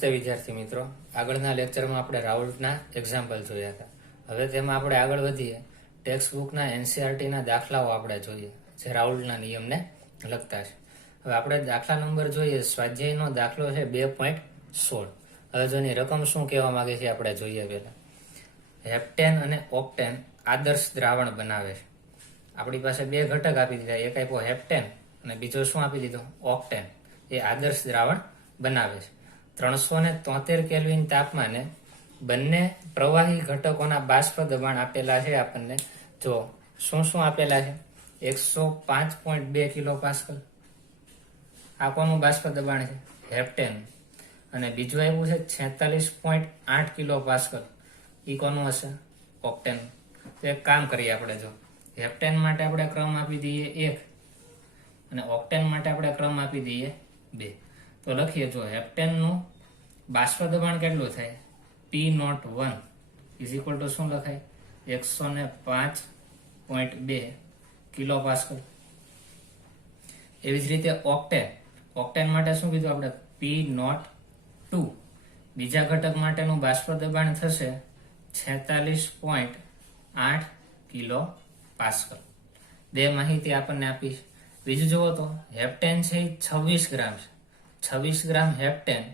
નમસ્તે વિદ્યાર્થી મિત્રો, આગળના લેક્ચરમાં આપણે રાઉલ્ટના એક્ઝામ્પલ જોયા હતા. હવે તેમાં આપણે આગળ વધીએ. ટેક્સ્ટ બુકના એનસીઆરટીના દાખલાઓ આપણે જોઈએ જે રાઉલ્ટના નિયમને લગતા છે. હવે આપણે દાખલા નંબર જોઈએ. સ્વાધ્યાયનો દાખલો છે 2.16. હવે જોની રકમ શું કહેવા માંગે છે આપણે જોઈએ. પહેલા હેપ્ટેન અને ઓક્ટેન આદર્શ દ્રાવણ બનાવે છે. આપણી પાસે બે ઘટક આપી દીધા, એક આપ્યો હેપ્ટેન અને બીજો શું આપી દીધો ઓક્ટેન. એ આદર્શ દ્રાવણ બનાવે છે. 373 કેલ્વિન તાપમાને બંને પ્રવાહી ઘટકોના બાષ્પ દબાણ આપેલા છે. આપણને જો શું શું આપેલા છે, 105.2 કિલો પાસ્કલ આ કોનું બાષ્પ દબાણ છે, હેપ્ટેન. અને બીજું આવ્યું છે 46.8 કિલો પાસ્કલ, ઈ કોનું હશે, ઓક્ટેન. તો એક કામ કરીએ આપણે, જો હેપ્ટેન માટે આપણે ક્રમ આપી દઈએ 1 અને ઓક્ટેન માટે આપણે ક્રમ આપી દઈએ 2. તો લખીએ, જો હેપ્ટેનનું બાષ્પ દબાણ કેટલું થાય, P01 ઇઝ ઇક્વલ ટુ શું લખાય, 105.2 કિલો પાસ્કલ. એવી જ રીતે ઓક્ટેન માટે શું કીધું આપણે, P02 બીજા ઘટક માટેનું બાષ્પ દબાણ થશે 46.8 કિલો પાસ્કલ. બે માહિતી આપણને આપી. બીજું જુઓ તો હેપ્ટેન છે એ 26 ગ્રામ છે. 26 ગ્રામ હેપ્ટેન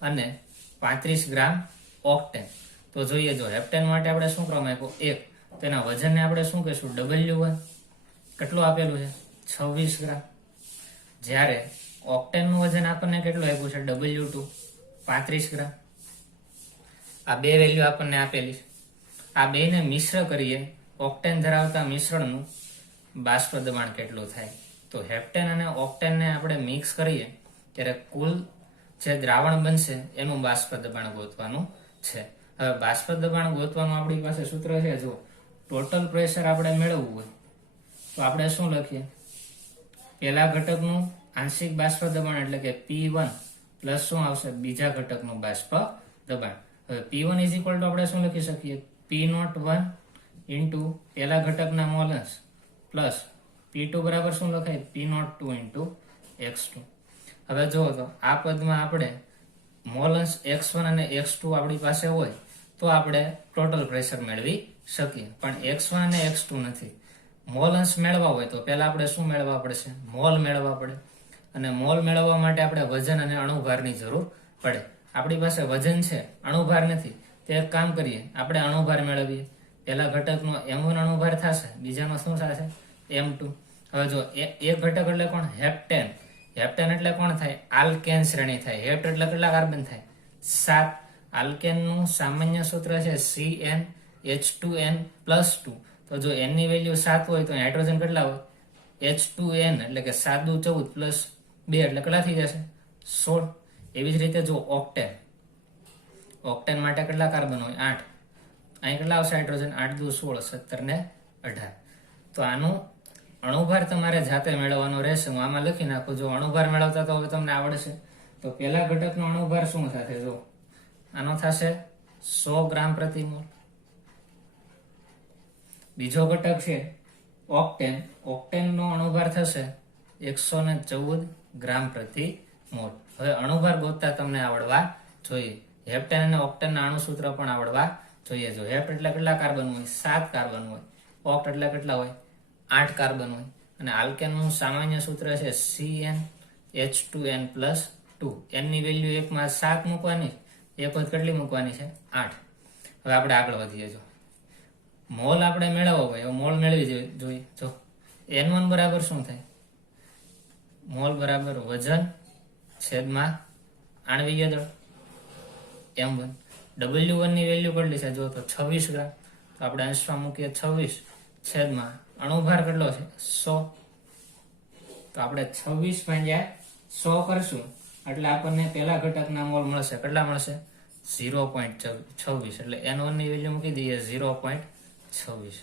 અને 35 ગ્રામ ઓક્ટેન. તો જોઈએ, જો હેપ્ટેન માટે આપણે શું ક્રમ આપ્યો 1, તેના વજનને આપણે શું કહીશું, W1. કેટલું આપેલું છે, 26 ગ્રામ. જ્યારે ઓક્ટેનનું વજન આપણને કેટલું આપ્યું છે, W2 35 ગ્રામ. આ બે વેલ્યુ આપણને આપેલી છે. આ બેને મિશ્ર કરીએ, ઓક્ટેન ધરાવતા મિશ્રણનું બાષ્પ દબાણ કેટલું થાય. તો હેપ્ટેન અને ઓક્ટેનને આપણે મિક્સ કરીએ ત્યારે કુલ જે દ્રાવણ બનશે એનું બાષ્પ દબાણ ગોતવાનું છે. હવે બાષ્પ દબાણ ગોતવાનું આપણી પાસે સૂત્ર છે. જો ટોટલ પ્રેશર આપણે મેળવવું હોય તો આપણે શું લખીએ, પહેલા ઘટકનું આંશિક બાષ્પ દબાણ એટલે કે P1 પ્લસ શું આવશે, બીજા ઘટકનું બાષ્પ દબાણ. હવે P1 ઇઝ ઇક્વલ ટુ આપણે શું લખી શકીએ, P01 ઇન્ટુ પહેલા ઘટકના મોલન્સ પ્લસ P2 બરાબર શું લખાય, P02 ઇન્ટુ x2. હવે જુઓ તો આ પદમાં આપણે મોલન્સ x1 અને x2 આપણી પાસે હોય તો આપણે ટોટલ પ્રેશર મેળવી શકીએ. પણ x1 અને x2 નથી. મોલન્સ મેળવવા હોય તો પહેલા આપણે શું મેળવવા પડશે, મોલ મેળવવા પડે. અને મોલ મેળવવા માટે આપણે વજન અને અણુભારની જરૂર પડે. આપણી પાસે વજન છે, અણુભાર નથી. તો એક કામ કરીએ, આપણે અણુભાર મેળવીએ. પહેલા ઘટકનો M1 અણુભાર થશે, બીજાનો શું થશે, M2. હવે જો એક ઘટક એટલે કોણ, હેપ્ટેન. હેપ્ટેન એટલે કોણ થાય, આલ્કેન શ્રેણી થાય. હેપ્ટ એટલે કેટલા કાર્બન થાય, 7. આલ્કેનનું સામાન્ય સૂત્ર છે CnH2n+2. તો જો n ની વેલ્યુ 7 હોય તો હાઇડ્રોજન કેટલા હોય, H2n એટલે કે 7 × 14 + 2 એટલે કેટલા થઈ જશે, 16. એવી જ રીતે જો ઓક્ટેન માટે કેટલા કાર્બન હોય, 8. અહીં કેટલા આવશે હાઇડ્રોજન, 8 × 2 = 16, 17 ને 18. તો આનું અણુભાર તમારે જાતે મેળવવાનો રહેશે. હું આમાં લખી નાખું. જો અણુભાર મેળવતા તો હવે તમને આવડશે. તો પહેલા ઘટકનો અણુભાર શું થશે, જો આનો થશે 100 ગ્રામ પ્રતિ મોલ. બીજો ઘટક છે ઓક્ટેન. ઓક્ટેનનો અણુભાર થશે 114 ગ્રામ પ્રતિ મોલ. હવે અણુભાર ગોતતા તમને આવડવા જોઈએ. હેપ્ટેન અને ઓક્ટેનના અણુસૂત્ર પણ આવડવા જોઈએ. જો હેપ્ટ એટલે કેટલા કાર્બન હોય, 7 કાર્બન હોય. ઓક્ટ એટલે કેટલા હોય, 8 કાર્બન હોય. અને આલ્કેનનું સામાન્ય સૂત્ર છે CnH2n+2. n ની વેલ્યુ 1 માં 7 મૂકવાની, 1 હોય કેટલી મૂકવાની છે, 8. હવે આપણે આગળ વધીએ. જો મોલ આપણે મેળવવો હોય, મોલ મેળવી જોઈએ. જો N1 બરાબર શું થાય, મોલ બરાબર વજન છેદમાં આણ્વિય દળ M1. W1 ની વેલ્યુ કેટલી છે, જો તો 26 ગ્રામ. તો આપણે અંશમાં મૂકીએ 26 છેદમાં અણુભાર કેટલો છે, 100. તો આપણે 26/100 કરશું એટલે આપણને પહેલા ઘટકના મોલ મળશે. કેટલા મળશે, 0.26. એટલે N1 ની વેલ્યુ મૂકી દઈએ 0.26.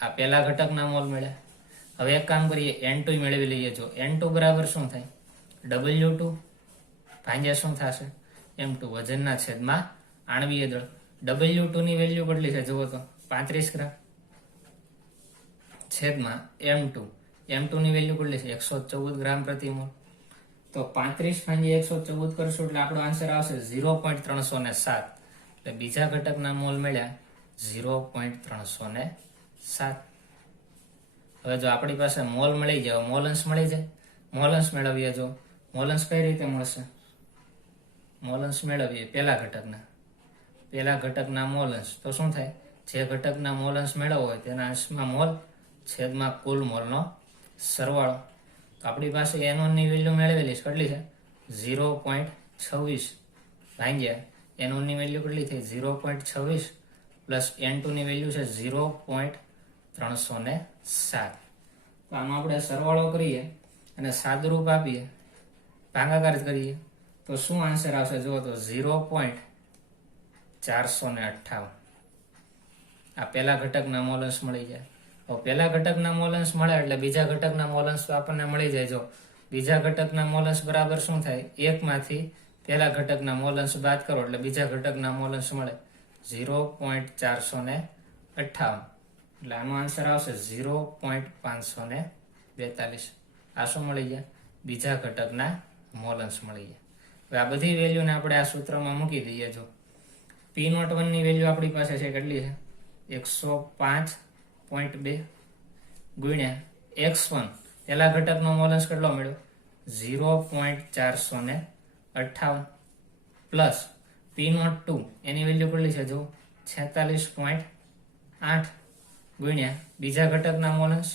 આ પહેલા ઘટકના મોલ મળ્યા. હવે એક કામ કરીએ, N2 મેળવી લઈએ. જો N2 બરાબર શું થાય, W2 ભાગ્યા શું થશે, M2 વજનના છેદમાં આણ્વિય દળ. W2 ની વેલ્યુ કેટલી છે, જુઓ તો 35 ગ્રામ છેદમાં M2. M2 ની વેલ્યુ કેટલી છે, 114 ગ્રામ પ્રતિ મોલ. તો 35 ભાંગ્યા 114 કરશું એટલે આપણો આન્સર આવશે 0.307. એટલે બીજા ઘટકના મોલ મળ્યા 0.307. હવે જો આપણી પાસે મોલ મળી જાય, મોલન્સ મળી જાય, મોલન્સ મેળવીએ. જો મોલન્સ કઈ રીતે મળશે? મોલન્સ મેળવીએ પહેલા ઘટકના મોલન્સ. તો શું થાય? જે ઘટકના મોલન્સ મેળવવો હોય તેના અંશમાં મોલ છેદમાં કુલ મોલનો સરવાળો. તો આપણી પાસે N1 ની વેલ્યુ મેળવેલી છે, કેટલી છે? 0.26 ભાગ્યા N1 ની વેલ્યુ કેટલી થઈ? 0.26 પ્લસ N2 ની વેલ્યુ છે 0.307. તો આનો આપણે સરવાળો કરીએ અને સાદુરૂપ આપીએ, ભાગાકાર કરીએ, તો શું આન્સર આવશે? જુઓ તો 0.458. આ પહેલા ઘટકના મોલન્સ મળી જાય. તો પહેલા ઘટકના મોલન્સ મળે એટલે બીજા ઘટકના મોલન્સ તો આપણને મળી જાય. જો બીજા ઘટકના મોલન્સ બરાબર શું થાય? 1 માંથી પહેલા ઘટકના મોલન્સ બાદ કરો એટલે બીજા ઘટકના મોલન્સ મળે 0.458. એટલે આનો આન્સર આવશે 0.542. આ શું મળી ગયા? બીજા ઘટકના મોલન્સ મળી ગયા. હવે આ બધી વેલ્યુને આપણે આ સૂત્રમાં મૂકી દઈએ. જો P01 ની વેલ્યુ આપણી પાસે છે, કેટલી છે? 105.2 ગુણ્યા x1 પહેલા ઘટકનો મોલન્સ કેટલો મળ્યો? 0.458 પ્લસ P02 એની વેલ્યુ કેટલી છે? જો 46.8 ગુણ્યા બીજા ઘટકના મોલન્સ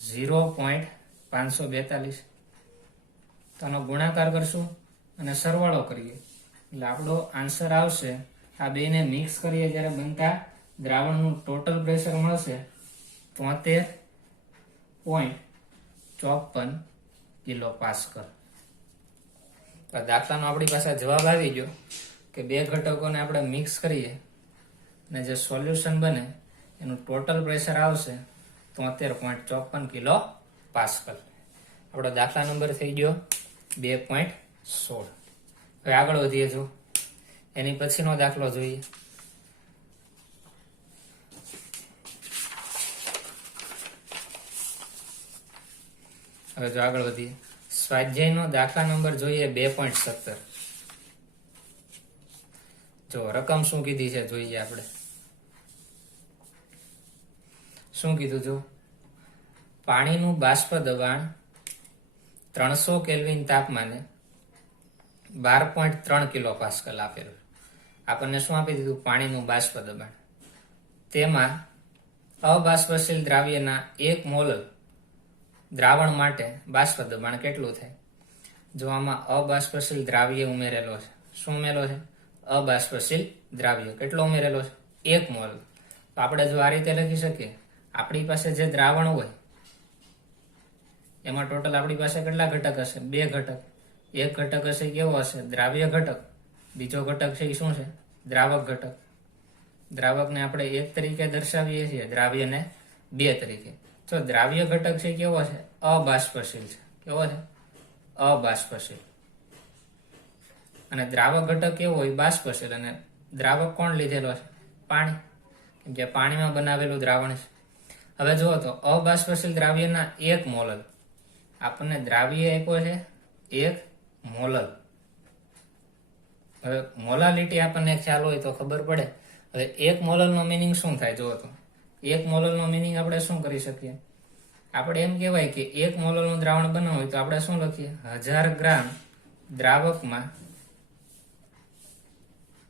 0.542. તો આનો ગુણાકાર કરશું અને સરવાળો કરીએ એટલે આપણો આન્સર આવશે. આ બેને મિક્સ કરીએ જ્યારે બનતા દ્રાવણનું ટોટલ પ્રેશર મળશે 73.54 કિલોપાસ્કલ. તો દાખલાનો આપણી પાસે જવાબ આવી ગયો કે બે ઘટકોને આપણે મિક્સ કરીએ અને જે સોલ્યુશન બને એનું ટોટલ પ્રેશર આવશે 73.54 કિલોપાસ્કલ. આપણો દાખલા નંબર થઈ ગયો 2.16. હવે આગળ વધીએ. જો એની પછીનો દાખલો જોઈએ. હવે જો આગળ વધીએ, સ્વાધ્યાયનો દાખલા નંબર જોઈએ 2.17. જો રકમ શું કીધી છે જોઈએ આપણે. શું કીધું? જો પાણીનું બાષ્પ દબાણ 300 કેલ્વિન તાપમાને 12.3 કિલોપાસ્કલ આપેલું. આપણને શું આપી દીધું? પાણીનું બાષ્પ દબાણ. તેમાં અબાષ્પશીલ દ્રાવ્યના 1 મોલ દ્રાવણ માટે બાષ્પ દબાણ કેટલું થાય? જો આમાં અબાષ્પશીલ દ્રાવ્ય ઉમેરેલો છે. શું ઉમેરેલો છે? અબાષ્પશીલ દ્રાવ્ય. કેટલો ઉમેરેલો છે? 1 મોલ. તો આપણે જો આ રીતે લખી શકીએ, આપણી પાસે જે દ્રાવણ હોય એમાં ટોટલ આપણી પાસે કેટલા ઘટક હશે? 2 ઘટક. એક ઘટક હશે કેવો હશે? દ્રાવ્ય ઘટક. બીજો ઘટક છે એ શું છે? દ્રાવક ઘટક. દ્રાવકને આપણે 1 તરીકે દર્શાવીએ છીએ, દ્રાવ્યને 2 તરીકે. તો દ્રાવ્ય ઘટક છે કેવો છે? અબાષ્પશીલ છે. કેવો છે? અબાષ્પશીલ. અને દ્રાવક ઘટક કેવો હોય? બાષ્પશીલ. અને દ્રાવક કોણ લીધેલો છે? પાણી. કેમ કે પાણીમાં બનાવેલું દ્રાવણ છે. હવે જુઓ તો અબાષ્પશીલ દ્રાવ્યના 1 મોલ. આપણને દ્રાવ્ય આપ્યો છે 1 મોલ. હવે મોલાલિટી આપણને ખ્યાલ હોય તો ખબર પડે. હવે 1 મોલનો મિનિંગ શું થાય? જુઓ તો 1 મોલનો મિનિંગ આપણે શું કરી શકીએ? આપણે એમ કહેવાય કે 1 મોલનું દ્રાવણ બનાવવું હોય તો આપણે શું લખીએ? 1000 ગ્રામ દ્રાવકમાં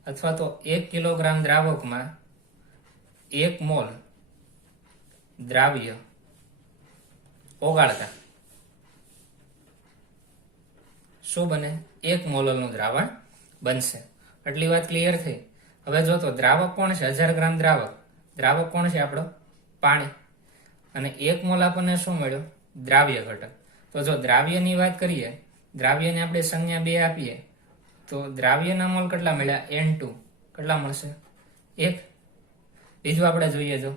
અથવા તો 1 કિલોગ્રામ દ્રાવકમાં 1 મોલ દ્રાવ્ય ઓગાળતા શું બને? 1 મોલનું દ્રાવણ બનશે. આટલી વાત ક્લિયર થઈ. હવે જો તો દ્રાવક કોણ છે? 1000 ગ્રામ દ્રાવક. દ્રાવક કોણ છે? આપણો પાણી. અને 1 મોલ આપણને શું મળ્યો? દ્રાવ્ય ઘટક. તો જો દ્રાવ્યની વાત કરીએ, દ્રાવ્યને આપણે સંજ્ઞા 2 આપીએ તો દ્રાવ્યના મોલ કેટલા મળ્યા? N2. કેટલા મળશે? 1. બીજું આપણે જોઈએ. જો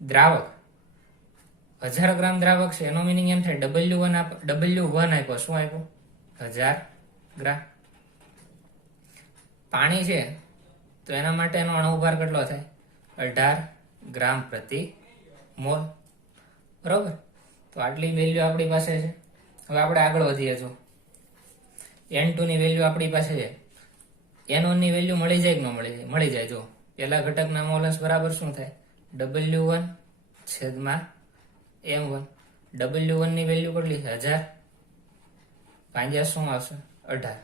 દ્રાવક 1000 ગ્રામ દ્રાવક છે એનો મિનિંગ એમ થાય W1 આપ્યો. શું આપ્યો? 1000 ગ્રામ. પાણી છે તો એના માટે એનો અણુભાર કેટલો થાય? 18 ગ્રામ પ્રતિ મોલ. બરોબર. તો આટલી વેલ્યુ આપણી પાસે છે. હવે આપણે આગળ વધીએ. જો N2 ની વેલ્યુ આપણી પાસે છે. N1 ની વેલ્યુ મળી જાય કે ન મળી જાય? મળી જાય. જો પેલા ઘટકના મોલન્સ બરાબર શું થાય? W1 છેદમાં M1. W1 ની વેલ્યુ કેટલી છે? 1000 ભાગ્યા શું આવશે? 18.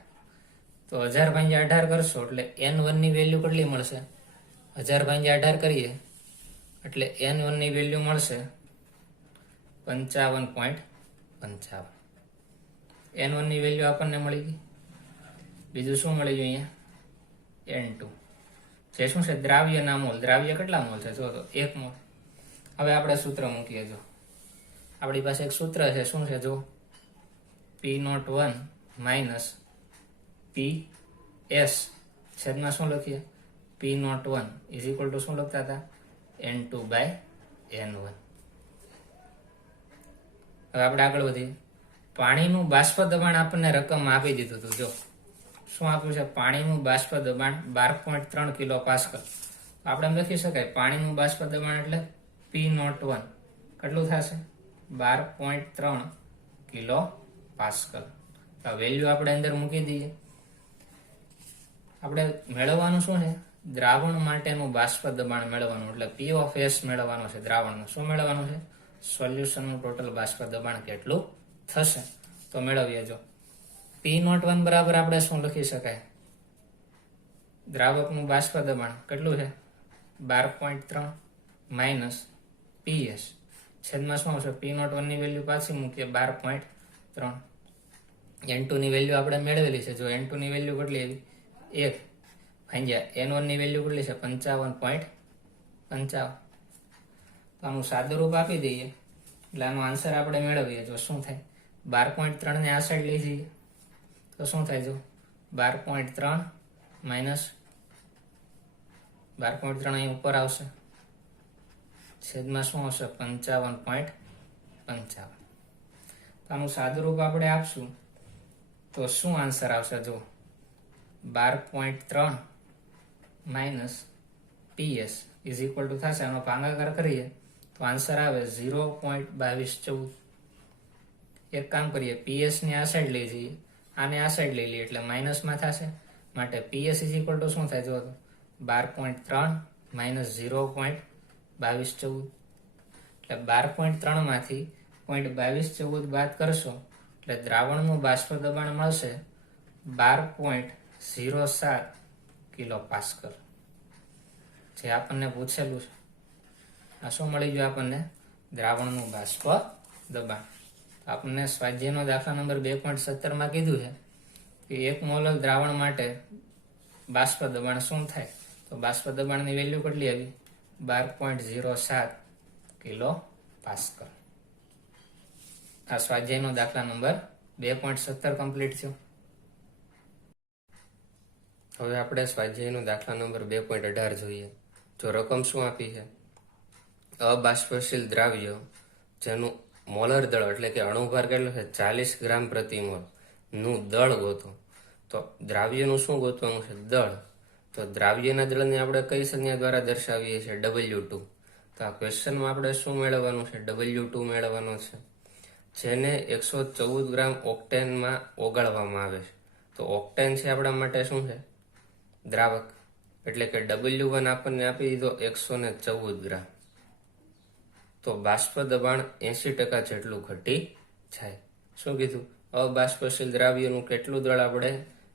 તો 1000 ભાગ્યા 18 કરશો એટલે N1 ની વેલ્યુ કેટલી મળશે? 1000 ભાગ્યા 18 કરીએ એટલે N1 ની વેલ્યુ મળશે 55.55. N1 ની વેલ્યુ આપણને મળી ગઈ. બીજું શું મળી ગયું અહીંયા? N2 જે શું છે? દ્રાવ્યના મોલ. દ્રાવ્ય કેટલા મોલ છે? જો તો 1 મોલ. હવે આપણે સૂત્ર મૂકીએ. જો આપણી પાસે એક સૂત્ર છે. શું છે? જો P01 માઇનસ PS છેદમાં શું લખીએ? P01 ઇઝ ઇક્વલ ટુ શું લખતા હતા? N2 by N1. હવે આપણે આગળ વધીએ. પાણીનું બાષ્પ દબાણ આપણને રકમ આપી દીધું હતું. જો શું આપ્યું છે? પાણીનું બાષ્પ દબાણ 12.3 કિલો પાસ્કલ. આપણે એમ લખી શકાય પાણીનું બાષ્પ દબાણ એટલે P01 કેટલું થશે? 12.3 કિલો પાસ્કલ. વેલ્યુ આપણે અંદર મૂકી દઈએ. આપણે મેળવવાનું શું છે? દ્રાવણ માટેનું બાષ્પ દબાણ મેળવવાનું, એટલે P ઓફ S મેળવવાનું છે. દ્રાવણનું શું મેળવવાનું છે? સોલ્યુશનનું ટોટલ બાષ્પ દબાણ કેટલું થશે તો મેળવીએ. જો P01 બરાબર આપણે શું લખી શકાય? દ્રાવકનું બાષ્પ દબાણ કેટલું છે? 12.3 માઇનસ PS છેદમાં શું આવશે? P01 ની વેલ્યુ પાછી મૂકીએ 12.3. N2 ની વેલ્યુ આપણે મેળવેલી છે. જો N2 ની વેલ્યુ કેટલી આવી? 1 ભાગ્યા N1 ની વેલ્યુ કેટલી છે? 55.55. તો આનું સાદું રૂપ આપી દઈએ એટલે આનો આન્સર આપણે મેળવીએ. જો શું થાય? 12.3 ને આ સાઈડ લઈ જઈએ તો શું થાય? જો 12.3 માઇનસ 12.3 અહીં ઉપર આવશે છેદમાં શું આવશે? 55.55. આનું સાદું રૂપ આપણે આપશું તો શું આન્સર આવશે? જો 12.3 minus PS is equal two થશે, આનો ભાગાકાર કરીએ તો આન્સર આવે 0.2214. એક કામ કરીએ, PS ની આ સાઈડ લઈ જઈએ, આને આ સાઈડ લઈ લઈએ એટલે માઇનસમાં થશે. માટે PS ઇઝ ઇક્વલ ટુ શું થાય? જો 12.3 માઇનસ 0.2214. એટલે 12.3 માંથી 0.2214 બાદ કરશો એટલે દ્રાવણનું બાષ્પ દબાણ મળશે 12.07 કિલો પાસ્કલ, જે આપણને પૂછેલું છે. આ શું મળી ગયું આપણને? દ્રાવણનું બાષ્પ દબાણ. આપણને સ્વાધ્યાયનો દાખલા નંબર 2.17 માં કીધું છે કે 1 મોલર દ્રાવણ માટે બાષ્પ દબાણ શું થાય? તો બાષ્પ દબાણની વેલ્યુ કેટલી આવી? 12.07 કિલો પાસ્કલ. આ સ્વાધ્યાયનો દાખલા નંબર 2.17 કમ્પ્લીટ થયો. હવે આપણે સ્વાધ્યાયનો દાખલા નંબર 2.18 જોઈએ. જો રકમ શું આપી છે? અબાષ્પશીલ દ્રાવ્ય જેનું મોલર દળ એટલે કે અણુભાર કેટલો છે? 40 ગ્રામ પ્રતિ મોલ નું દળ ગોતો. તો દ્રાવ્યનું શું ગોતવાનું છે? દળ. તો દ્રાવ્યના દળને આપણે કઈ સંજ્ઞા દ્વારા દર્શાવીએ છીએ? W2. તો આ ક્વેશ્ચનમાં આપણે શું મેળવવાનું છે? W2 મેળવવાનો છે, જેને 114 ગ્રામ ઓક્ટેનમાં ઓગાળવામાં આવે છે. તો ઓક્ટેન છે આપણા માટે શું છે? દ્રાવક. એટલે કે W1 આપણને આપી દીધો 114 ગ્રામ. તો બાષ્પ દબાણ 80% જેટલું ઘટી જાય. શું કીધું? અબાષ્પશીલ દ્રાવ્યનું કેટલું દળ આપણે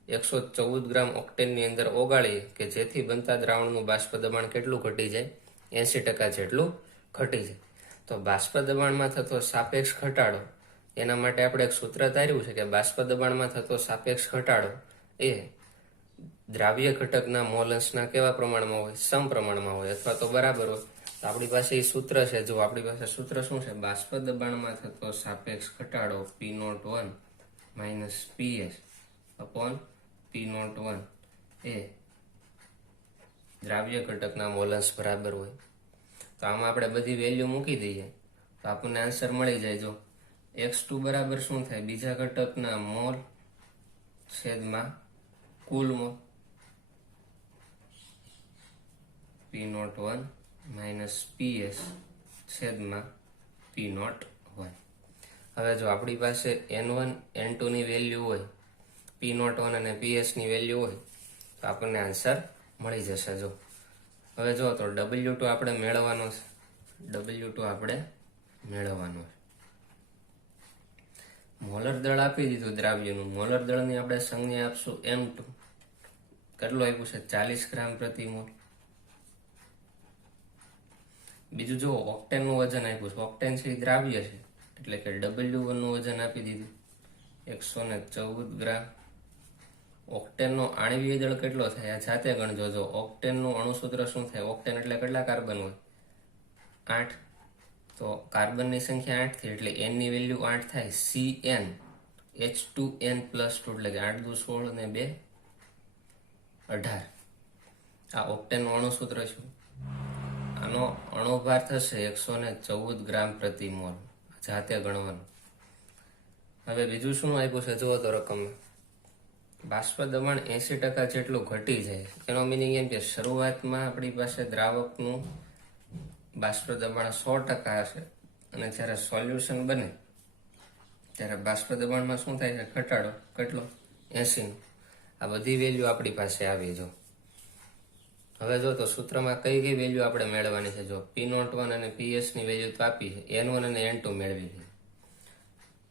114 ગ્રામ ઓક્ટેનની અંદર ઓગાળીએ કે જેથી બનતા દ્રાવણનું બાષ્પ દબાણ કેટલું ઘટી જાય? 80% જેટલું ઘટી જાય. તો બાષ્પ દબાણમાં થતો સાપેક્ષ ઘટાડો, એના માટે આપણે એક સૂત્ર ધાર્યું છે કે બાષ્પ દબાણમાં થતો સાપેક્ષ ઘટાડો એ દ્રાવ્ય ઘટકના મોલન્સના કેવા પ્રમાણમાં હોય? સમપ્રમાણમાં હોય અથવા તો બરાબર હોય. તો આપણી પાસે એ સૂત્ર છે. જો આપણી પાસે સૂત્ર શું છે? બાષ્પ દબાણમાં થતો સાપેક્ષ ઘટાડો P01 minus PS upon P01 એ દ્રાવ્ય ઘટકના મોલન્સ બરાબર હોય. તો આમાં આપણે બધી વેલ્યુ મૂકી દઈએ તો આપણને આન્સર મળી જાય. જો x2 બરાબર શું થાય? બીજા ઘટકના મોલ છેદમાં કુલ મોલ. P01 માઇનસ PS છેદમાં P01. હવે જો આપણી પાસે N1 N2 ની વેલ્યુ હોય P01 અને PS ની વેલ્યુ હોય તો આપણને આન્સર મળી જશે. જો હવે જો તો W2 આપણે મેળવવાનો છે. W2 આપણે મેળવવાનો છે. મોલર દળ આપી દીધું દ્રાવ્યનું. મોલર દળની આપણે સંજ્ઞા આપશું M2. કેટલું આપ્યું છે? 40 ગ્રામ પ્રતિ મોલ. બીજું જો ઓક્ટેનનું વજન આપ્યું છે. ઓક્ટેન છે એ દ્રાવ્ય છે એટલે કે W1 નું વજન આપી દીધું 114 ગ્રામ. ઓક્ટેનનો આણ્વીય દળ કેટલો થાય આ જાતે ગણજો. જો ઓક્ટેનનું અણુસૂત્ર શું થાય? ઓક્ટેન એટલે કેટલા કાર્બન હોય? 8. તો કાર્બનની સંખ્યા 8 થી એટલે n ની વેલ્યુ 8 થાય. CN H2n +2 એટલે કે 8 દુ 16 ને 2 18. આ ઓક્ટેનનું અણુસૂત્ર શું? આનો અણુભાર થશે 114 ગ્રામ પ્રતિ મોલ. જાતે ગણવાનું. હવે બીજું શું આપ્યું છે જુઓ તો રકમ. બાષ્પ દબાણ 80% જેટલું ઘટી જાય. એનો મિનિંગ એમ કે શરૂઆતમાં આપણી પાસે દ્રાવકનું બાષ્પ દબાણ 100% હશે અને જ્યારે સોલ્યુશન બને ત્યારે બાષ્પ દબાણમાં શું થાય છે? ઘટાડો. કેટલો? 80. આ બધી વેલ્યુ આપણી પાસે આવી. જો હવે જો તો સૂત્રમાં કઈ કઈ વેલ્યુ આપણે મેળવવાની છે? જો P01 અને PS ની વેલ્યુ તો આપી છે. N1 અને N2 મેળવી છે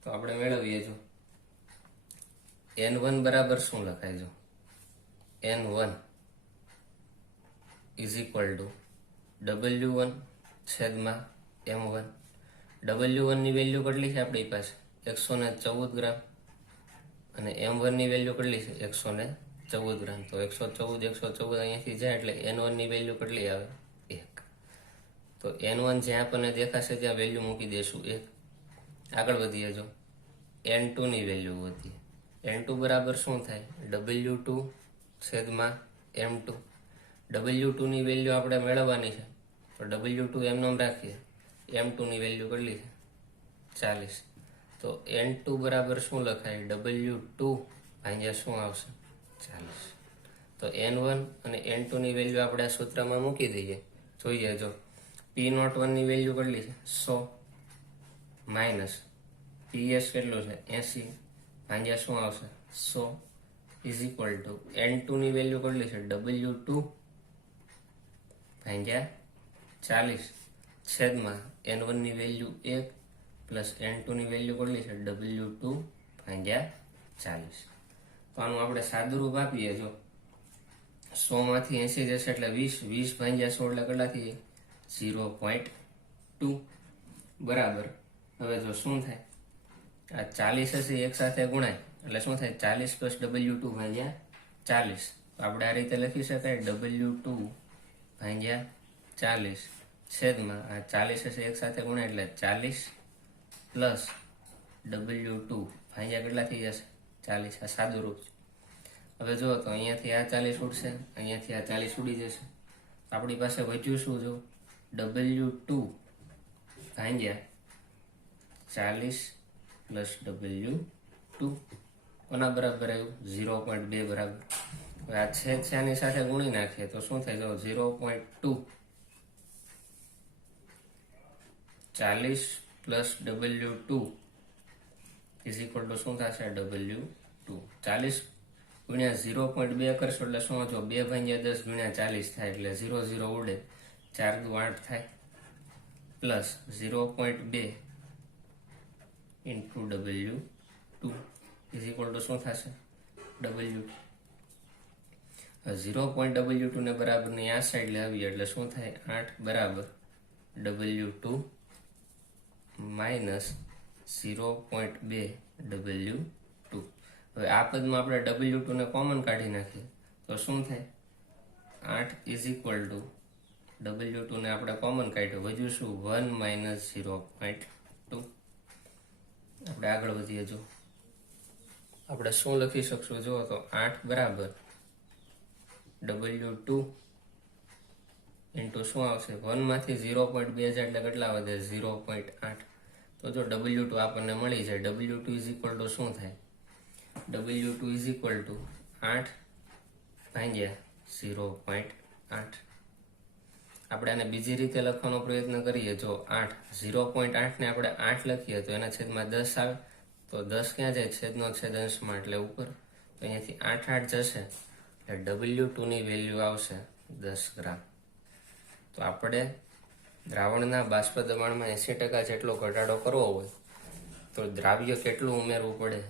તો આપણે મેળવીએ. જો N1 બરાબર શું લખાય? જો N1 is equal two W1 છેદમાં M1. W1 ની વેલ્યુ કેટલી છે આપણી પાસે? 114 ગ્રામ અને M1 ની વેલ્યુ કેટલી છે? 114 ગ્રામ. તો 114 અહીંયાથી જાય એટલે N1 ની વેલ્યુ કેટલી આવે? 1. તો N1 જ્યાં આપણને દેખાશે ત્યાં વેલ્યુ મૂકી દેશું 1. આગળ વધીએ. જો N2 ની વેલ્યુ વધીએ. N2 બરાબર શું થાય? W2 છેદમાં M2. W2 ની વેલ્યુ આપણે મેળવવાની છે તો W2 એમનો રાખીએ. M2 ની વેલ્યુ કેટલી છે? 40. તો N2 બરાબર શું લખાય? W2 અહીંયા શું આવશે? 40. તો N1 અને N2 ની વેલ્યુ આપણે આ સૂત્રમાં મૂકી દઈએ. જોઈએ. જો P01 ની વેલ્યુ કેટલી છે? 100 માઇનસ PS કેટલું છે? 80 અહીંયા શું આવશે? 100 ઇઝ ઇક્વલ ટુ N2 ની વેલ્યુ કેટલી છે? W2 ભાગ્યા 40 છેદમાં N1 ની વેલ્યુ 1 પ્લસ N2 ની વેલ્યુ કેટલી છે? W2 ભાગ્યા 40. તો આનું આપણે સાદુરૂપ આપીએ. જો 100 માંથી 80 જશે એટલે 20. 20 ભાગ્યા 100 એટલે કેટલાથી? 0.2 બરાબર. હવે જો શું થાય? આ 40 હશે એક સાથે ગુણાય એટલે શું થાય? 40 પ્લસ W2 ભાગ્યા 40. તો આપણે આ રીતે લખી શકાય W2 ભાગ્યા 40 છેદમાં આ 40 હશે એક સાથે ગુણાય એટલે 40 પ્લસ W2 ભાગ્યા કેટલા થઈ જશે? 40. આ સાદું રૂપ છે. હવે જો તો અહીંયાથી આ 40 ઉડશે, અહીંયાથી આ 40 ઉડી જશે. આપણી પાસે વધ્યું શું? જો W2 ભાગ્યા 40 પ્લસ W2 કોના બરાબર આવ્યું? 0.2 બરાબર. હવે આ છેદ છે આની સાથે ગુણી નાખીએ તો શું થાય? જો 0.2 40 plus W2 is equal to શું થશે? W2. 40 ગુણ્યા 0.2 કરશો એટલે શું? જો 2 ભાગ્યા 10 ગુણ્યા 40 થાય એટલે 0 0 ઉડે, 4 દુ 8 થાય plus 0.2 into W2 is equal to શું થશે? W2. 0.W2 ને બરાબર ની આ સાઈડ લાવીએ એટલે શું થાય? 8 બરાબર W2 માઇનસ 0.2 W2. હવે આ પદમાં આપણે W2 ને કોમન કાઢી નાખીએ તો શું થાય? 8 ઇઝ ઇક્વલ ટુ W2 ને આપણે કોમન કાઢ્યો, વધ્યું શું? 1 માઇનસ 0.2. આપણે આગળ વધીએ. જો આપણે શું લખી શકશું? જો તો 8 બરાબર W2 ઇન્ટુ શું આવશે? 1 માંથી 0.2 જાય એટલે કેટલા વધે? 0.8. તો જો W2 આપણને મળી જાય. W2 ઇઝ ઇક્વલ ટુ શું થાય? W2 ઇઝ ઇક્વલ ટુ 8 ભાગ્યા 0.8. આપણે આને બીજી રીતે લખવાનો પ્રયત્ન કરીએ. જો 8 0.8 ને આપણે 8 લખીએ તો એના છેદમાં 10 આવે તો 10 ક્યાં જાય? છેદનો છેદ અંશમાં એટલે ઉપર. તો અહીંયાથી 8 8 જશે એટલે W2 ની વેલ્યુ આવશે 10 ગ્રામ. તો આપણે દ્રાવણના બાષ્પ દબાણમાં 80% જેટલો ઘટાડો કરવો હોય તો દ્રાવ્ય કેટલું ઉમેરવું પડે?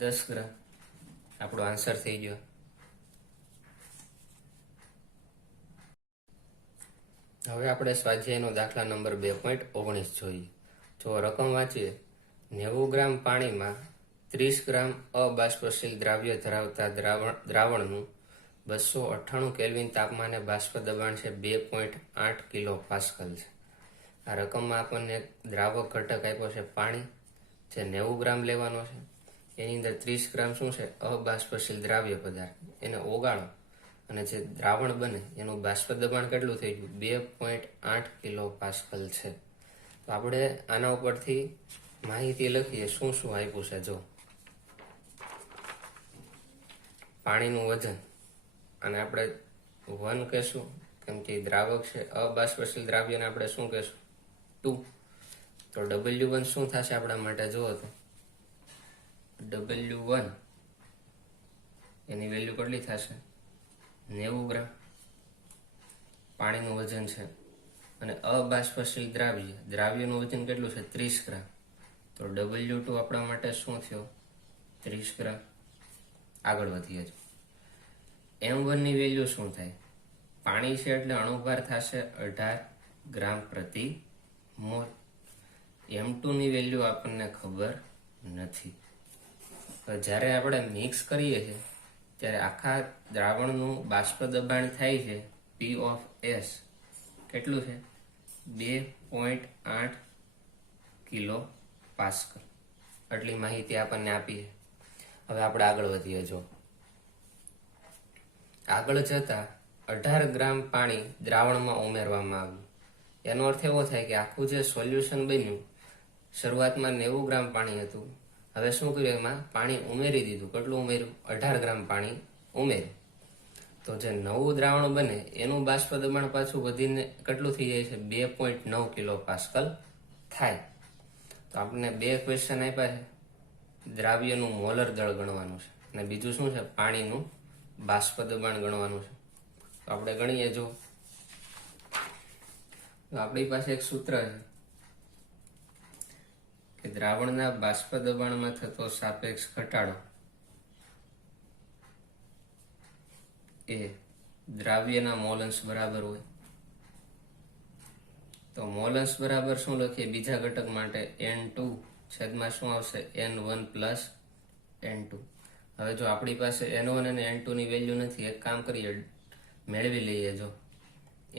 10 ગ્રામ. આપણો આન્સર થઈ ગયો. હવે આપણે સ્વાધ્યાયનો દાખલા નંબર 2.19 જોઈએ. જો રકમ વાંચીએ, 90 ગ્રામ પાણીમાં 30 ગ્રામ અબાષ્પશીલ દ્રાવ્ય ધરાવતા દ્રાવણનું 298 કેલ્વિન તાપમાને બાષ્પ દબાણ છે 2.8 કિલો પાસ્કલ છે. આ રકમમાં આપણને એક દ્રાવક ઘટક આપ્યો છે પાણી, જે 90 ગ્રામ લેવાનો છે. એની અંદર 30 ગ્રામ શું છે? અબાષ્પશીલ દ્રાવ્ય પદાર્થ. એને ઓગાળો અને જે દ્રાવણ બને એનું બાષ્પ દબાણ કેટલું થઈ ગયું? 2.8 કિલો પાસ્કલ છે. તો આપણે આના ઉપરથી માહિતી લખીએ શું શું આપ્યું છે. જો પાણીનું વજન, અને આપણે 1 કહેશું કેમ કે દ્રાવક છે. અબાષ્પશીલ દ્રાવ્યને આપણે શું કહેશું? 2. તો W1 શું થશે આપણા માટે? જુઓ તો W1 એની વેલ્યુ કેટલી થશે? 90 ગ્રામ. પાણીનું વજન છે. અને અબાષ્પશીલ દ્રાવ્યનું વજન કેટલું છે? 30 ગ્રામ. તો W2 આપણા માટે શું થયો? 30 ગ્રામ. આગળ વધીએ છીએ. M1 ની વેલ્યુ શું થાય? પાણી છે એટલે અણુભાર થશે 18 ગ્રામ પ્રતિ મોલ. M2 ની વેલ્યુ આપણને ખબર નથી. જ્યારે આપણે મિક્સ કરીએ છીએ ત્યારે આખા દ્રાવણનું બાષ્પ દબાણ થાય છે P of S કેટલું છે? 2.8 કિલો પાસ્કલ. આટલી માહિતી આપણને આપી છે. હવે આપણે આગળ વધીએ. જો આગળ જતા 18 ગ્રામ પાણી દ્રાવણમાં ઉમેરવામાં આવ્યું. એનો અર્થ એવો થાય કે આખું જે સોલ્યુશન બન્યું, શરૂઆતમાં 90 ગ્રામ પાણી હતું, હવે શું કર્યું? એમાં પાણી ઉમેરી દીધું. કેટલું ઉમેર્યું? 18 ગ્રામ પાણી ઉમેર્યું. તો જે નવું દ્રાવણ બને એનું બાષ્પ દબાણ પાછું વધીને કેટલું થઈ જાય છે? 2.9 કિલો પાસ્કલ થાય. તો આપણને 2 ક્વેશ્ચન આપ્યા છે. દ્રાવ્યનું મોલર દળ ગણવાનું છે અને બીજું શું છે? પાણીનું બાષ્પ દબાણ ગણવાનું છે. તો આપણે ગણીએ. જો આપણી પાસે એક સૂત્ર છે કે દ્રાવણના બાષ્પ દબાણમાં થતો સાપેક્ષ ઘટાડો એ દ્રાવ્યના મોલન્સ બરાબર હોય. તો મોલન્સ બરાબર શું લખીએ? બીજા ઘટક માટે N2 છેદમાં શું આવશે? N1 plus N2. હવે જો આપણી પાસે N1 અને N2 ની વેલ્યુ નથી, એક કામ કરીએ, મેળવી લઈએ. જો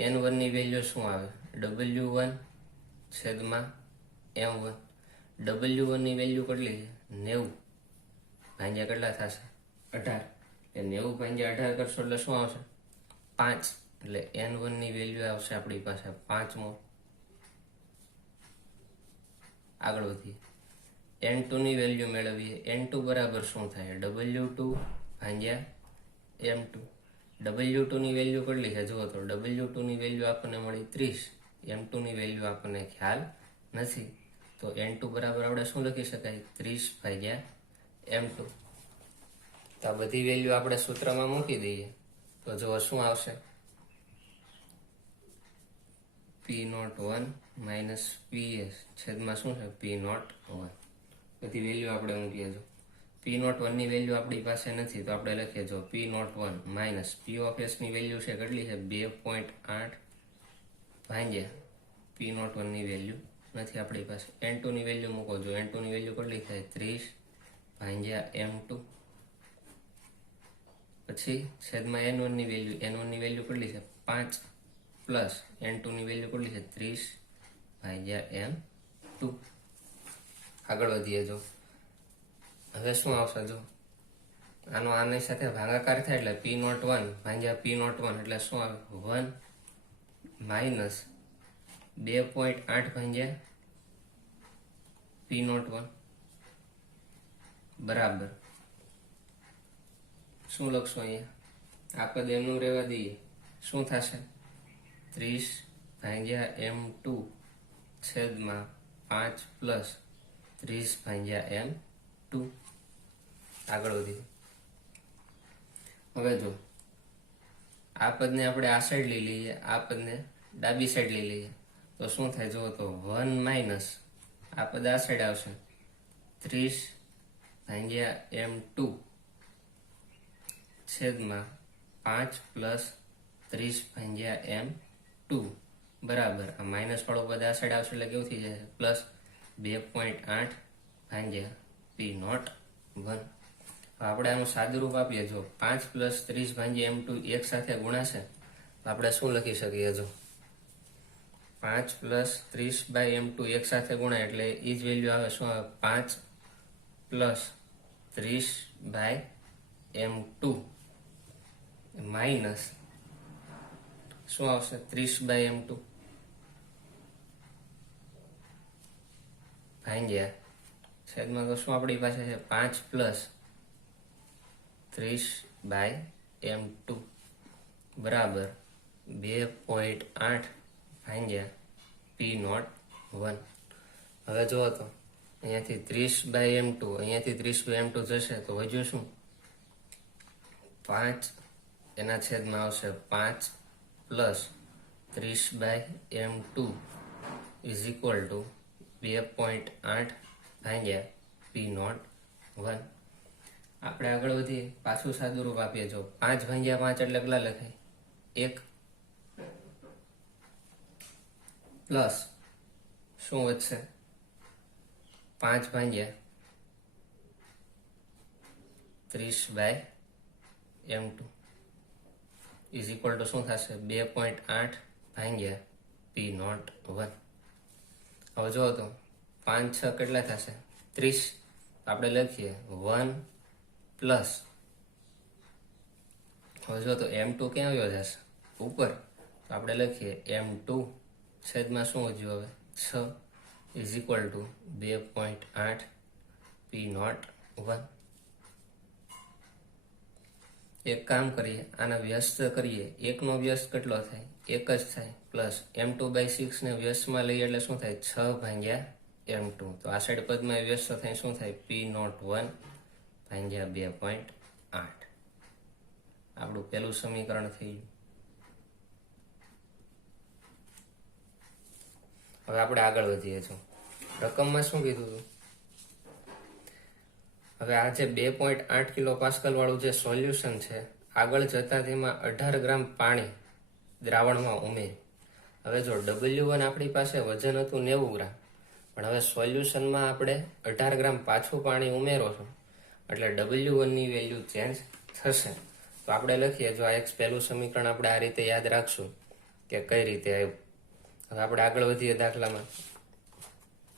N1 ની વેલ્યુ શું આવે? W1 છેદમાં M1. W1 ની વેલ્યુ કેટલી છે? 90 ભાગ્યા કેટલા થશે? 18. એટલે 90 ભાગ્યા 18 કરશો એટલે શું આવશે? 5. એટલે N1 ની વેલ્યુ આવશે આપણી પાસે 5 મોલ. આગળ વધીએ. N2 ની વેલ્યુ મેળવીએ. N2 બરાબર શું થાય? W2 ભાગ્યા M2. W2 ની વેલ્યુ કેટલી છે? જુઓ તો W2 ની વેલ્યુ આપણને મળી 30. M2 ની વેલ્યુ આપણને ખ્યાલ નથી. તો N2 બરાબર આપણે શું લખી શકાય? 30 ભાગ્યા M2. તો આ બધી વેલ્યુ આપણે સૂત્રમાં મૂકી દઈએ તો જો શું આવશે? P01 માઇનસ PS છેદમાં શું છે? P01. બધી વેલ્યુ આપણે મૂકીએ. જો P01 ની વેલ્યુ આપણી પાસે નથી તો આપણે લખીએ. જો P01 minus P of S ની વેલ્યુ છે કેટલી છે? 2.8 ભાગ્યા P01 ની વેલ્યુ નથી આપણી પાસે. N2 ની વેલ્યુ મૂકો. જો N2 ની વેલ્યુ કેટલી થાય? 30 ભાગ્યા M2. પછી છેદમાં N1 ની વેલ્યુ. N1 ની વેલ્યુ કેટલી છે? 5 પ્લસ N2 ની વેલ્યુ કેટલી છે? 30 ભાગ્યા M2. આગળ વધીએ. જો હવે શું આવશે? જો આનો આની સાથે ભાગાકાર થાય એટલે P01 ભાગ્યા P01 એટલે શું આવે? 1 માઇનસ 2.8 ભાગ્યા P01 બરાબર શું લખશો અહીંયા? આ પદ એમનું રહેવા દઈએ. શું થશે? 30 ભાગ્યા M2 છેદમાં 5 પ્લસ 30 ભાગ્યા M2. આગળ વધીએ. હવે જો આ પદને આપણે આ સાઈડ લઈ લઈએ, આ પદને ડાબી સાઈડ લઈ લઈએ તો શું થાય જુઓ તો 1 માઇનસ આ પદ આ સાઈડ આવશે 30/m2 છેદમાં 5 પ્લસ 30/m2 બરાબર આ માઇનસ વાળો પદ આ સાઈડ આવશે એટલે કેવું થઈ જશે પ્લસ 2.8/p0 1. આપણે આનું સાદું રૂપ આપીએ જો 5 પ્લસ 30/m2 એક સાથે ગુણાશે તો આપણે શું લખી શકીએ જો 5 પ્લસ 30/m2 એક સાથે ગુણાય એટલે એ જ વેલ્યુ આવે શું આવે 5 પ્લસ 30/m2 માઇનસ શું આવશે 30/m2 ભાંગ્યા છેદમાં તો શું આપણી પાસે છે 5 પ્લસ 30/m2 બરાબર 2.8 ભાંગ્યા p0 1. હવે જુઓ તો અહીંયાથી 30/m2 અહીંયાથી 30/m2 જશે તો વધ્યું શું 5 એના છેદમાં આવશે 5 plus 30/m2 is equal two 2.8 ભાંગ્યા p0 1. આપણે આગળ વધીએ પાછું સાદું રૂપ આપીએ જો 5/5 એટલે કેટલા લખાય 1 પ્લસ શું વધશે 5/30/m2 ઇઝ ઇક્વલ ટુ શું થશે 2.8 ભાંગ્યા p0 1. હવે જો તો 5 6 કેટલા થશે 30. આપણે લખીએ 1 પ્લસ હવે જો તો m2 ક્યાં આવ્યો જશે ઉપર તો આપણે લખીએ m2 છેદમાં શું વધ્યું હવે 6 ઇઝ ઇક્વલ ટુ 2.8 p0 1. એક કામ કરીએ આના વ્યસ્ત કરીએ એકનો વ્યસ્ત કેટલો થાય એક જ થાય પ્લસ m2/6 ને વ્યસ્તમાં લઈએ એટલે શું થાય 6/m2 તો આ સાઈડ પદમાં વ્યસ્ત થાય શું થાય p0 1 ભાંગ્યા 2.8. આપણું પહેલું સમીકરણ થઈ ગયું. હવે આપણે આગળ વધીએ છીએ રકમમાં શું કીધું હતું હવે આ જે 2.8 કિલો પાસ્કલ વાળું જે સોલ્યુશન છે આગળ જતા તેમાં 18 ગ્રામ પાણી દ્રાવણમાં ઉમેર્યું. હવે જો W1 આપણી પાસે વજન હતું 90 ગ્રામ પણ હવે સોલ્યુશનમાં આપણે 18 ગ્રામ પાછું પાણી ઉમેરો છો એટલે W1 ની વેલ્યુ ચેન્જ થશે. તો આપણે લખીએ જો આ એક પહેલું સમીકરણ આપણે આ રીતે યાદ રાખશું કે કઈ રીતે આવ્યું. હવે આપણે આગળ વધીએ દાખલામાં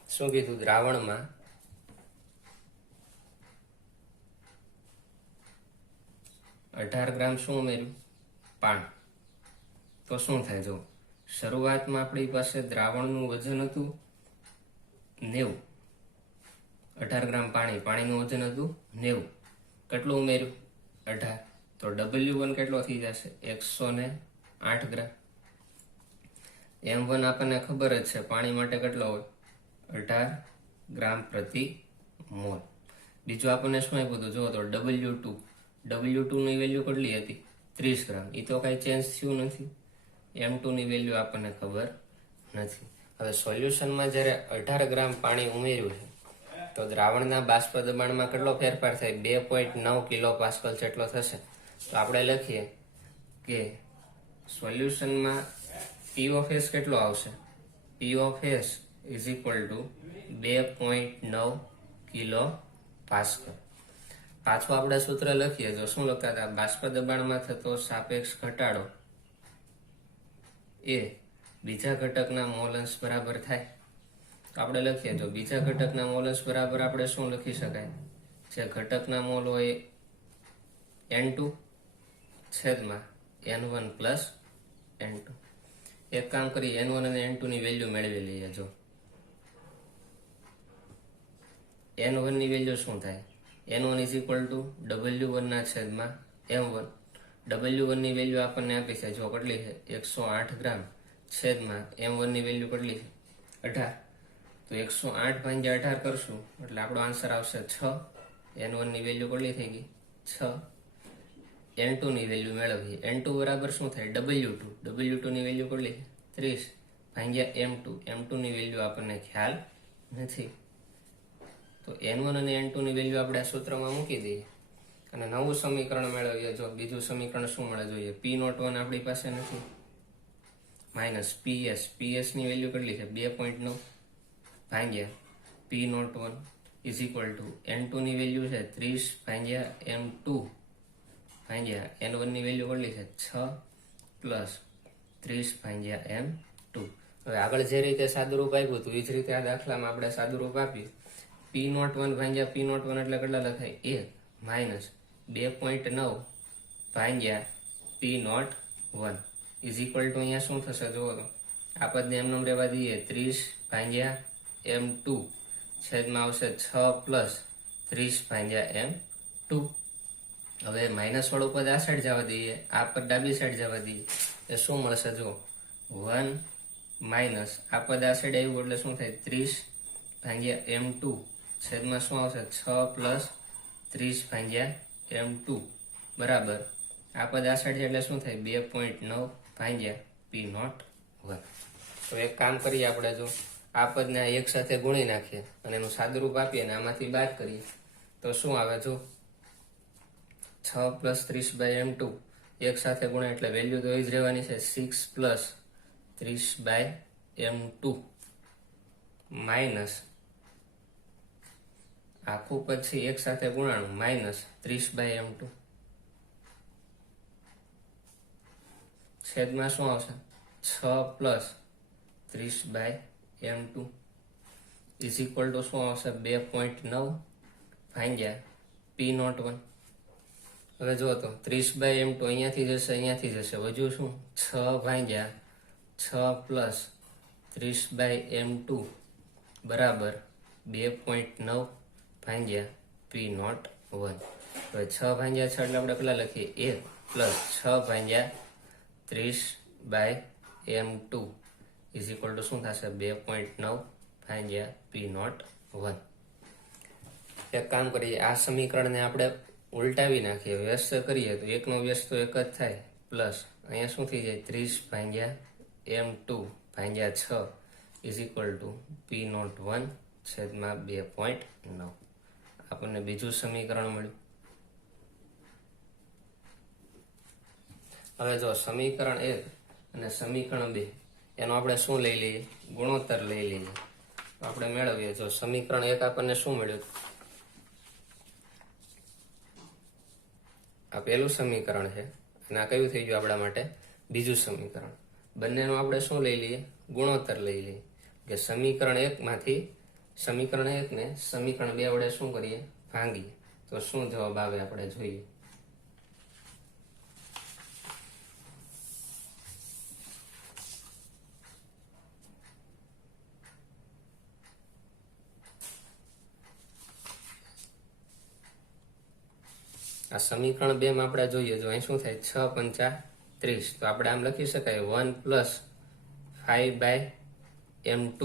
શું કીધું દ્રાવણમાં 18 ગ્રામ શું ઉમેર્યું પાણી તો શું થાય જો શરૂઆતમાં આપણી પાસે દ્રાવણનું વજન હતું 90 18 ગ્રામ પાણીનું વજન હતું 90 કેટલું ઉમેર્યું 18 તો W1 કેટલો થઈ જશે 108 ગ્રામ. M1 આપણને ખબર જ છે પાણી માટે કેટલો હોય 18 ગ્રામ પ્રતિ મોલ. બીજું આપણને શું આપ્યું હતું જો તો W2 ની વેલ્યુ કેટલી હતી 30 ગ્રામ. એ તો કઈ ચેન્જ થયું નથી. M2 ની વેલ્યુ આપણને ખબર નથી. હવે સોલ્યુશનમાં જ્યારે 18 ગ્રામ પાણી ઉમેર્યું છે તો દ્રાવણના બાષ્પ દબાણમાં કેટલો ફેરફાર થાય 2.9 કિલો પાસ્કલ જેટલો થશે. તો આપણે લખીએ કે સોલ્યુશનમાં P of S કેટલો આવશે P of S is equal two 2.9 kilo pascal. પાછું આપણે સૂત્ર લખીએ જો શું લખતા હતા બાષ્પ દબાણમાં થતો સાપેક્ષ ઘટાડો એ બીજા ઘટકના મોલ અંશ બરાબર થાય. તો આપણે લખીએ જો બીજા ઘટકના મોલ અંશ બરાબર આપણે શું લખી શકાય જે ઘટકના મોલ હોય N2 છેદમાં N1 પ્લસ N2. એક કામ કરી N1 અને N2 ની વેલ્યુ મેળવી લઈએ. જો N1 ની વેલ્યુ શું થાય N1 is equal two W1 ના છેદમાં M1. W1 ની વેલ્યુ આપણને આપી છે જો કેટલી છે 108 ગ્રામ છેદમાં M1 ની વેલ્યુ કેટલી છે 18. તો 108 ભાગ્યા 18 કરશું એટલે આપણો આન્સર આવશે 6. N1 ની વેલ્યુ કેટલી થઈ ગઈ 6. N2 ની વેલ્યુ મેળવીએ. N2 બરાબર શું થાય? W2 ની વેલ્યુ કેટલી છે? 30 ભાગ્યા M2 ની વેલ્યુ આપણને ખ્યાલ નથી, તો N1 અને N2 ની વેલ્યુ આપણે આ સૂત્રમાં મૂકી દઈએ અને નવું સમીકરણ મેળવીએ. જો બીજું સમીકરણ શું મળે જોઈએ? P01 આપણી પાસે નથી, માઇનસ PS ની વેલ્યુ કેટલી છે? 2.9 ભાગ્યા P01 is equal two N2 ની વેલ્યુ છે 30 ભાગ્યા M2 ભાગ્યા N1 ની વેલ્યુ કેટલી છે? 6 પ્લસ 30 ભાગ્યા M2. હવે આગળ જે રીતે સાદુરૂપ આપ્યું હતું એ જ રીતે આ દાખલામાં આપણે સાદુરૂપ આપીએ. P01 ભાગ્યા P01 એટલે કેટલા લખાય? 1 માઇનસ 2.9 ભાગ્યા P01 ઇઝ ઇક્વલ ટુ અહીંયા શું થશે જુઓ તો, આ પદને એમને રહેવા દઈએ 30 ભાગ્યા M2 છેદમાં આવશે 6 પ્લસ 30 ભાગ્યા M2. હવે માઇનસ વાળું પદ આ સાઈડ જવા દઈએ, આ પદ ડાબી સાઈડ જવા દઈએ, એ શું મળશે જુઓ? 1 માઇનસ આ પદ આ સાઈડ આવ્યું એટલે શું થાય? 30 ભાગ્યા M2 છેદમાં શું આવશે? 6 પ્લસ 30 ભાગ્યા M2 બરાબર આ પદ આ સાઈડ એટલે શું થાય? 2.9 ભાગ્યા P01. તો એક કામ કરીએ આપણે, જો આ પદને એક સાથે ગુણી નાખીએ અને એનું સાદુરૂપ આપીએ અને આમાંથી બાદ કરીએ તો શું આવે? જો 6 પ્લસ 30 બાય M2 એક સાથે ગુણે એટલે વેલ્યુ તો એ જ રહેવાની છે, 6 પ્લસ 30 બાય M2 માઇનસ આખું પછી એક સાથે ગુણાણું માઇનસ 30 બાય M2 છેદમાં શું આવશે? 6 plus 30 by M2 is equal to શું આવશે? 2.9 ભાગ્યા P01. હવે જો તો 30 બાય M2 અહીંયાથી જશે, વધ્યું શું? 6 ભાગ્યા 6 પ્લસ 30 બાય M2 બરાબર 2.9 ભાગ્યા P01. હવે 6 ભાગ્યા 6 એટલે આપણે પેલા લખીએ 1 પ્લસ 6 ભાગ્યા 30 by M2 is equal to શું થશે? 2.9 ભાગ્યા P01. એક કામ કરીએ, આ સમીકરણને આપણે ઉલટાવી નાખીએ, વ્યસ્ત કરીએ તો એકનો વ્યસ્ત તો એક જ થાય, પ્લસ અહીંયા શું થઈ જાય? 30 ભાગ્યા M2 ભાગ્યા 6 ઇઝ ઇક્વલ ટુ P01 છેદમાં 2.9. આપણને બીજું સમીકરણ મળ્યું. હવે જો સમીકરણ 1 અને સમીકરણ 2 એનો આપણે શું લઈ લઈએ? ગુણોત્તર લઈ લઈએ. તો આપણે મેળવીએ. જો સમીકરણ 1 આપણને શું મળ્યું? આ પહેલું સમીકરણ છે અને આ કયું થઈ ગયું આપણા માટે? બીજું સમીકરણ. બંનેનો આપણે શું લઈ લઈએ? ગુણોત્તર લઈ લઈએ. કે સમીકરણ 1 માંથી સમીકરણ 1 ને સમીકરણ 2 વડે શું કરીએ? ભાંગીએ. તો શું જવાબ આવે આપણે જોઈએ. આ સમીકરણ 2 માં આપણે જોઈએ, જો અહીં શું થાય? 6 પંચા 30. તો આપણે આમ લખી શકાય 1 plus 5 by M2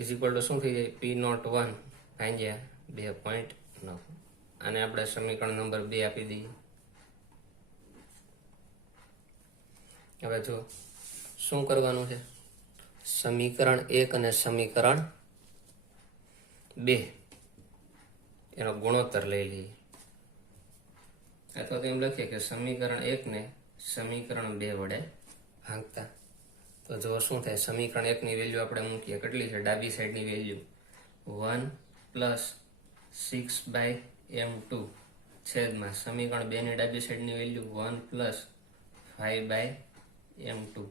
is equal to શું થઈ જાય? P01 ભાગ્યા 2.9. આને આપણે સમીકરણ નંબર 2 આપી દઈએ. હવે જો શું કરવાનું છે? સમીકરણ 1 અને સમીકરણ 2 એનો ગુણોત્તર લઈ લઈએ. અથવા તો એમ લખીએ કે સમીકરણ 1 ને સમીકરણ 2 વડે ભાંગતા. તો જો શું થાય? સમીકરણ 1 ની વેલ્યુ આપણે મૂકીએ, કેટલી છે? ડાબી સાઈડની વેલ્યુ 1 પ્લસ 6 બાય M2 છેદમાં સમીકરણ 2 ની ડાબી સાઈડની value 1 plus 5 by M2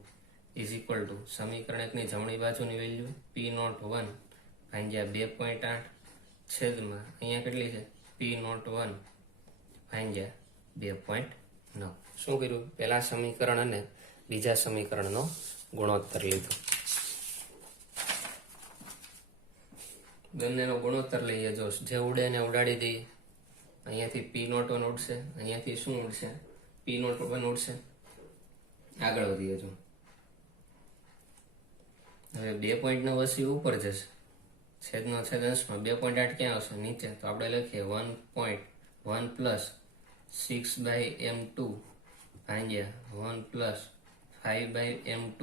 is equal to સમીકરણ 1 ની જમણી બાજુની વેલ્યુ P01 ભાગ્યા 2.8 છેદમાં અહીંયા કેટલી છે? P01 ભાગ્યા 2.9. શું કર્યું? પહેલા સમીકરણ અને બીજા સમીકરણનો ગુણોત્તર લીધો. બંનેનો ગુણોત્તર લઈએ. જો જે ઉડે એને ઉડાડી દઈએ. અહીંયાથી P01 ઉડશે, અહીંયાથી શું ઉડશે? P01 ઉડશે. આગળ વધીએ. જો હવે 2.9 80 ઉપર જશે, છેદનો છેદ અંશમાં 2.8 ક્યાં આવશે? નીચે. તો આપણે લખીએ 1.1 પ્લસ 6/m2 ભાગ્યા 1 plus 5/m2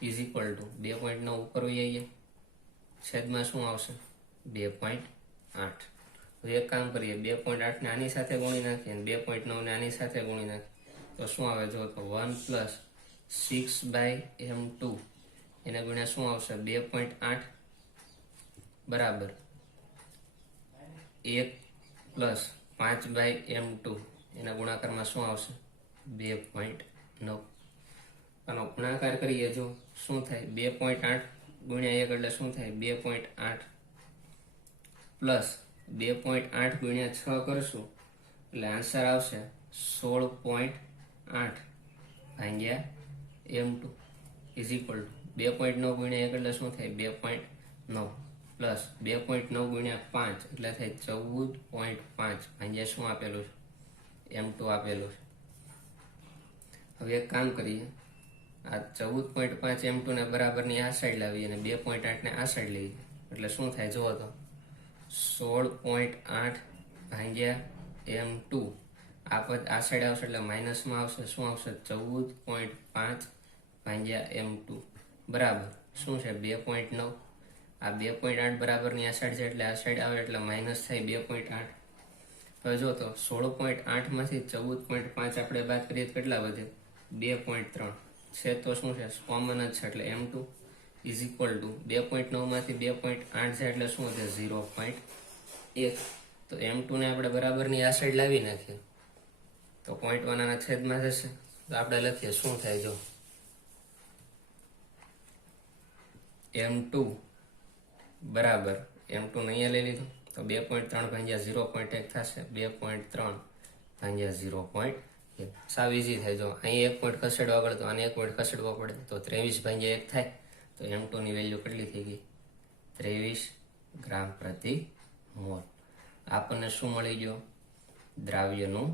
is equal two 2.9 ઉપર વહી આવીએ, છેદમાં શું આવશે 2.8. હવે એક કામ કરીએ, 2.8 ને આની સાથે ગુણી નાખીએ અને 2.9 ને આની સાથે ગુણી નાખીએ તો શું આવે જો તો 1 પ્લસ 6/m2 એને ગુણ્યા શું આવશે 2.8 બરાબર 1 પ્લસ 5/m2 એના ગુણાકારમાં શું આવશે 2.9. આનો ગુણાકાર કરીએ જો શું થાય 2.8 ગુણ્યા 1 એટલે શું થાય 2.8 પ્લસ 2.8 ગુણ્યા 6 કરશું એટલે આન્સર આવશે 16.8 ભાગ્યા m2 ઇઝ ઇક્વલ ટુ 2.9 ગુણ્યા 1 એટલે શું થાય 2.9 પ્લસ 2.9 ગુણ્યા 5 એટલે થાય 14.5 ભાગ્યા શું આપેલું છે m2 આપેલું છે. હવે એક કામ કરીએ, આ 14.5 m2 ને બરાબરની આ સાઈડ લાવીએ અને 2.8 ને આ સાઈડ લઈએ એટલે શું થાય જુઓ તો 16.8 ભાગ્યા m2 આ પદ આ સાઈડ આવશે એટલે માઇનસમાં આવશે, શું આવશે 14.5 ભાગ્યા m2 બરાબર શું છે 2.9. આ 2.8 બરાબરની આ સાઈડ છે એટલે આ સાઈડ આવે એટલે માઇનસ થાય 2.8. હવે જો તો 16.8 માંથી 14.5 આપણે બાદ કરીએ તો કેટલા વધે 2.3 છે તો શું છે કોમન જ છે એટલે m2 ઇઝ ઇક્વલ ટુ 2.9 માંથી 2.8 છે એટલે શું વધે 0.1. તો m2 ને આપણે બરાબરની આ સાઈડ લાવી નાખીએ તો 0.1 આના છેદમાં જશે તો આપણે લખીએ શું થાય જો m2 બરાબર m2 ને અહીંયા લઈ લીધું તો 2.3 ભાગ્યા 0.1 થશે 2.3 ભાગ્યા 0.1. સાવ ઈઝી થાય જો અહીં એક પોઈન્ટ ખસેડવા પડે તો આને એક પોઈન્ટ ખસેડવો પડે તો 23 ભાગ્યા 1 થાય તો m2 ની વેલ્યુ કેટલી થઈ ગઈ 23 ગ્રામ પ્રતિ મોલ. આપણને શું મળી ગયો દ્રાવ્યનું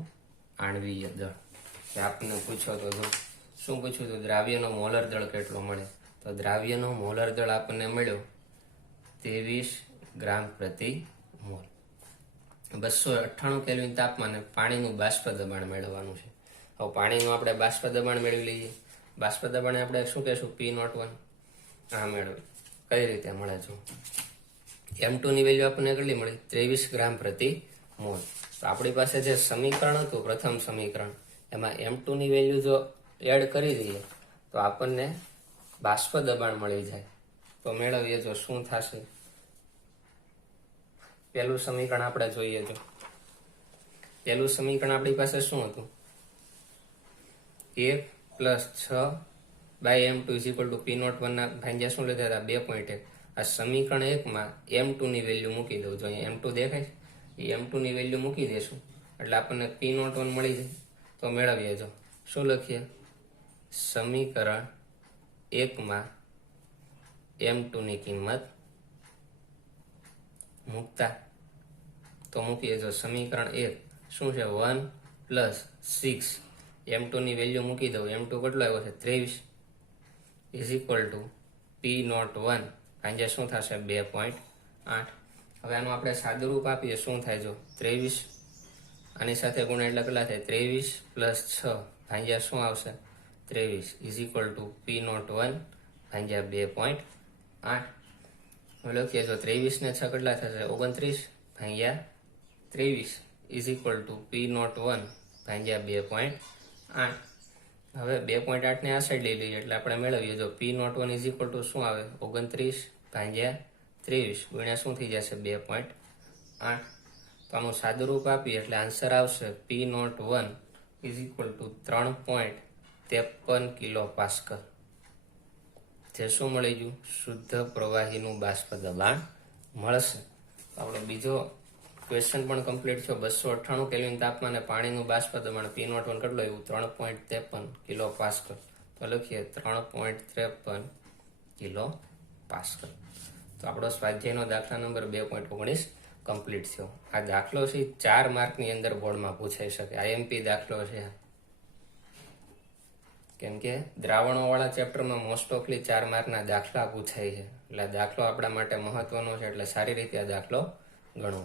આણ્વીય દળ. આપણને પૂછો તો જો શું પૂછ્યું તો દ્રાવ્યનો મોલર દળ કેટલો મળે તો દ્રાવ્યનો મોલર દળ આપણને મળ્યો 23 ગ્રામ પ્રતિ મોલ. 298 કેલ્વિન તાપમાને પાણીનું બાષ્પ દબાણ મેળવવાનું છે. હવે પાણીનું આપણે બાષ્પ દબાણ મેળવી લઈએ. બાષ્પ દબાણ આપણે શું કહેશું P01 આ મેળવી કઈ રીતે મળે છે m2 ની વેલ્યુ આપણને કેટલી મળી 23 ગ્રામ પ્રતિ મોલ. તો આપણી પાસે જે સમીકરણ હતું પ્રથમ સમીકરણ એમાં m2 ની વેલ્યુ જો એડ કરી દઈએ તો આપણને બાષ્પ દબાણ મળી જાય. તો મેળવીએ જો શું થશે. પહેલું સમીકરણ આપણે જોઈએ જો પહેલું સમીકરણ આપણી પાસે શું હતું 1 plus 6/m2 is equal two P01 ના ભાગ્યા શું લીધા હતા 2.1. આ સમીકરણ 1 માં m2 ની વેલ્યુ મૂકી દઉં જો અહીંયા m2 દેખાય એ m2 ની વેલ્યુ મૂકી દેશું એટલે આપણને P01 મળી જાય. તો મેળવીએ જો શું લખીએ સમીકરણ 1 માં m2 ની કિંમત મૂકતા તો મૂકીએ જો સમીકરણ 1 શું છે 1 પ્લસ 6 m2 ની વેલ્યુ મૂકી દઉં m2 કેટલો આવ્યો છે 23 ઇઝ ઇક્વલ ટુ P01 ભાગ્યા શું થશે 2.8. હવે આનું આપણે સાદુરૂપ આપીએ શું થાય જો 23 આની સાથે ગુણ્યા એટલે કેટલા થાય 23 પ્લસ 6 ભાગ્યા શું આવશે 23 ઇઝ ઇક્વલ ટુ P01 ભાગ્યા 2.8. હવે લખીએ જો 23 ને 6 કેટલા થશે 29 ભાગ્યા 23 ઇઝ ઇક્વલ ટુ P01 ભાગ્યા 2.8. હવે 2.8 ને આ સાઈડ લઈ લઈએ એટલે આપણે મેળવીએ જો P01 ઇઝ ઇક્વલ ટુ શું આવે 29 ભાગ્યા 23 ગુણ્યા શું થઈ જશે 2.8. તો આનું સાદુરૂપ આપીએ એટલે આન્સર આવશે P01 is equal two 3.53 kilo pascal. જે શું મળી ગયું શુદ્ધ પ્રવાહીનું બાષ્પ દબાણ મળશે. આપણો બીજો ક્વેશ્ચન પણ કમ્પ્લીટ થયો. 298 કેલ્વિન તાપમાને પાણીનું બાષ્પ દબાણ P01 કેટલું આવ્યું 3.53 કિલો પાસ્કલ. તો લખીએ 3.53 કિલો પાસ્કલ. તો આપણો સ્વાધ્યાયનો દાખલા નંબર 2.19 કમ્પ્લીટ થયો. આ દાખલો છે 4 માર્કની અંદર બોર્ડમાં પૂછાઈ શકે. IMP દાખલો છે કેમ કે દ્રાવણો વાળા ચેપ્ટરમાં મોસ્ટ ઓફલી 4 માર્કના દાખલા પૂછાય છે એટલે દાખલો આપણા માટે મહત્વનો છે એટલે સારી રીતે આ દાખલો ગણવો.